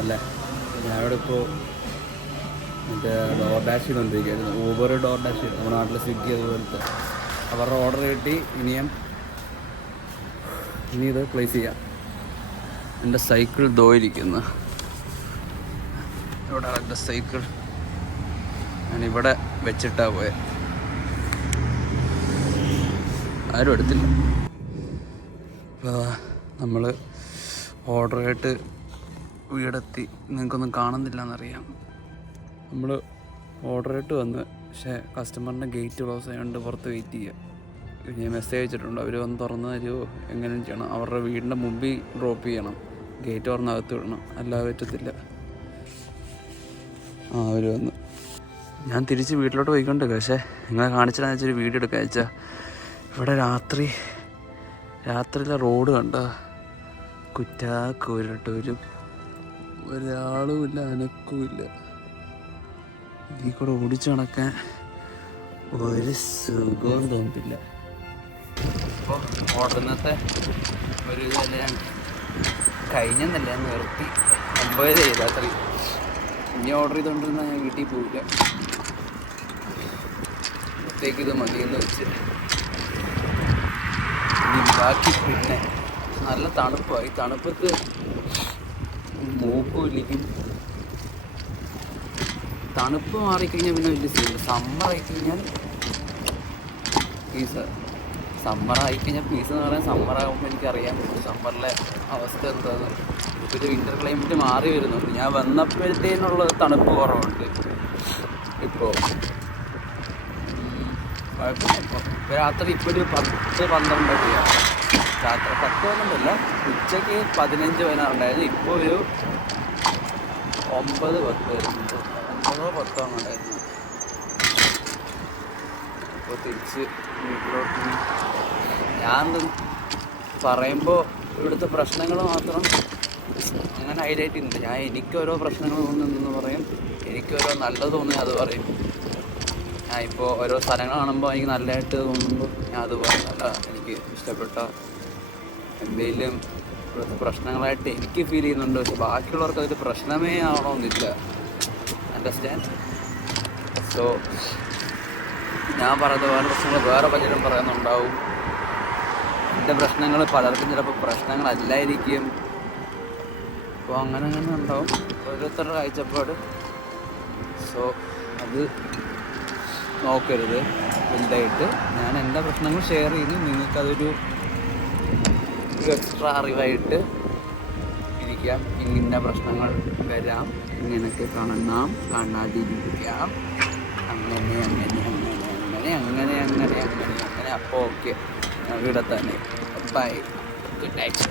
അല്ലേ. ഞാനിവിടെ ഇപ്പോൾ മറ്റേ ഡോർ ഡാഷ് ചെയ്തുകൊണ്ടിരിക്കുകയായിരുന്നു. ഊബർ ഡോർ ഡാഷ് ചെയ്തു, നമ്മുടെ നാട്ടിൽ സ്വിഗ്ഗി അതുപോലത്തെ. അവരുടെ ഓർഡർ കിട്ടി. ഇനി ഇത് പ്ലേസ് ചെയ്യാം. എൻ്റെ സൈക്കിൾ ദോയിരിക്കുന്നു. ഇവിടെ എൻ്റെ സൈക്കിൾ ഞാനിവിടെ വെച്ചിട്ടാണ് പോയത്. ആരും എടുത്തില്ല. അപ്പോൾ നമ്മൾ ഓർഡറായിട്ട് വീടെത്തി. നിങ്ങൾക്കൊന്നും കാണുന്നില്ല എന്നറിയാം. നമ്മൾ ഓർഡറായിട്ട് വന്ന്, പക്ഷേ കസ്റ്റമറിൻ്റെ ഗേറ്റ് ക്ലോസ് ആയതുകൊണ്ട് പുറത്ത് വെയിറ്റ് ചെയ്യുക. ഞാൻ മെസ്സേജ് അയച്ചിട്ടുണ്ട്, അവർ വന്ന് തുറന്ന് തരുമോ എങ്ങനെയും ചെയ്യണം. അവരുടെ വീടിൻ്റെ മുമ്പിൽ ഡ്രോപ്പ് ചെയ്യണം, ഗേറ്റ് തുറന്നകത്ത് വിടണം, അല്ലാതെ പറ്റത്തില്ല. അവർ വന്ന് ഞാൻ തിരിച്ച് വീട്ടിലോട്ട് പോയിക്കൊണ്ട്, പക്ഷേ നിങ്ങളെ കാണിച്ചിട്ടാന്ന് വെച്ചൊരു വീഡിയോ എടുക്കാൻ വെച്ചാൽ ഇവിടെ രാത്രിയിലെ റോഡ് കണ്ട കുറ്റാക്കൂരിട്ട് ഒരാളുമില്ല, അനക്കുമില്ല. ഈ കൂടെ ഓടിച്ചു നടക്കാൻ ഒരു സുഖവും തോന്നില്ല. അപ്പോൾ ഓടുന്നത്തെ ഒരു ഇതെല്ലാം കഴിഞ്ഞെന്നല്ല, ഞാൻ നിർത്തി 9 രാത്രി. ഇനി ഓർഡർ ചെയ്തുകൊണ്ടിരുന്നാൽ ഞാൻ വീട്ടിൽ പോവില്ല. പ്രത്യേകം ഇത് മതിയെന്ന് വെച്ച് ഇനി ബാക്കി. പിന്നെ നല്ല തണുപ്പായി. തണുപ്പത്ത് മൂക്കിലിരിക്കും. തണുപ്പ് മാറിക്കഴിഞ്ഞാൽ പിന്നെ വലിയ സീൻ. സമ്മറായിക്കഴിഞ്ഞാൽ പീസ് എന്ന് പറയാൻ സമ്മറാകുമ്പോൾ എനിക്കറിയാൻ പറ്റും സമ്മറിലെ അവസ്ഥ എന്താണെന്ന്. ഇപ്പോൾ ഇത് വിൻ്റർ ക്ലൈമറ്റ് മാറി വരുന്നുണ്ട്. ഞാൻ വന്നപ്പോഴത്തേനുള്ള തണുപ്പ് കുറവുണ്ട്. ഇപ്പോൾ കുഴപ്പമില്ല. ഇപ്പോൾ രാത്രി ഇപ്പോൾ ഒരു 10-12 ഒക്കെയാണ്. രാത്രി 10-12 ഉച്ചയ്ക്ക് 15-16 ഇപ്പോൾ ഒരു 9-10 ഉണ്ടായിരുന്നു. അപ്പോൾ തിരിച്ച് വീട്ടിലോട്ട് ഞാൻ പറയുമ്പോൾ ഇവിടുത്തെ പ്രശ്നങ്ങൾ മാത്രം അങ്ങനെ ഹൈലൈറ്റ് ചെയ്യുന്നുണ്ട്. എനിക്കോരോ പ്രശ്നങ്ങൾ തോന്നുന്നെന്ന് പറയും, എനിക്കോരോ നല്ലത് തോന്നി അത് പറയും. ഞാൻ ഇപ്പോൾ ഓരോ സ്ഥലങ്ങൾ കാണുമ്പോൾ എനിക്ക് നല്ലതായിട്ട് തോന്നുമ്പോൾ ഞാൻ അത് പറയും. അല്ല, എനിക്ക് ഇഷ്ടപ്പെട്ട എന്തെങ്കിലും ഇവിടുത്തെ പ്രശ്നങ്ങളായിട്ട് എനിക്ക് ഫീൽ ചെയ്യുന്നുണ്ട്. പക്ഷെ ബാക്കിയുള്ളവർക്ക് അതൊരു പ്രശ്നമേ ആവണമെന്നില്ല. അണ്ടർസ്റ്റാൻഡ്? സോ ഞാൻ പറയുന്ന വേറെ പ്രശ്നങ്ങൾ വേറെ പലരും പറയുന്നുണ്ടാവും. എൻ്റെ പ്രശ്നങ്ങൾ പലർക്കും ചിലപ്പോൾ പ്രശ്നങ്ങളല്ലായിരിക്കും. അപ്പോൾ അങ്ങനെ ഉണ്ടാവും ഓരോരുത്തരുടെ കാഴ്ചപ്പാട്. സോ അത് നോക്കരുത് വലുതായിട്ട്. ഞാൻ എൻ്റെ പ്രശ്നങ്ങൾ ഷെയർ ചെയ്യുന്നു, നിങ്ങൾക്കതൊരു എക്സ്ട്രാ അറിവായിട്ട് ഇരിക്കാം. ഇന്ന പ്രശ്നങ്ങൾ വരാം, ഇങ്ങനെയൊക്കെ കാണാതിരിക്കാം, അങ്ങനെ. അപ്പോൾ ഓക്കെ, ഞാൻ ഇവിടെ തന്നെ. Bye, good night.